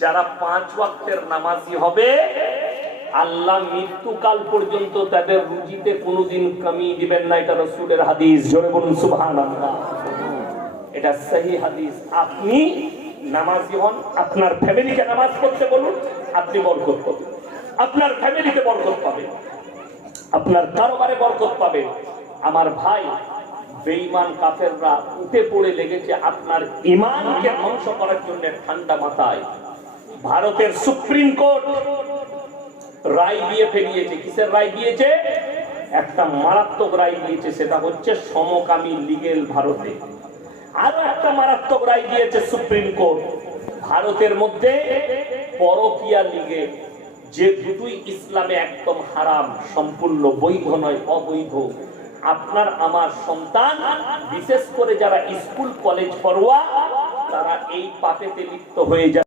যারা 5 ওয়াক্তের নামাজি হবে আল্লাহ মৃত্যুকাল পর্যন্ত তাদের রুজিতে কোনোদিন কমি দিবেন না। এটা রাসূলের হাদিস, জোরে বলুন সুবহানাল্লাহ। এটা সহি হাদিস। আপনি নামাজি হন, আপনার ফ্যামিলিকে নামাজ পড়তে বলুন, আপনি বরকত পাবেন। আপনার ফ্যামিলিতে বরকত পাবেন, আপনার কারবারে বরকত পাবেন। আমার ভাই, বেঈমান কাফেররা উঠে পড়ে লেগেছে আপনার ঈমানকে ধ্বংস করার জন্য ঠান্ডা মাথায়। ভারতের সুপ্রিম কোর্ট রায় দিয়ে ফেলিয়েছে। কিসের রায় দিয়েছে? একটা মারাত্মক রায় দিয়েছে, সেটা হচ্ছে সমকামী লিগেল ভারতে। আরো একটা মারাত্মক রায় দিয়েছে সুপ্রিম কোর্ট, ভারতের মধ্যে পরকীয়া লিগে, যে দুটোই ইসলামে একদম হারাম, সম্পূর্ণ বৈধ নয়, অবৈধ। আপনার আমার সন্তান, বিশেষ করে যারা স্কুল কলেজ পড়ুয়া, তারা এই পাপেতে লিপ্ত হয়ে যায়।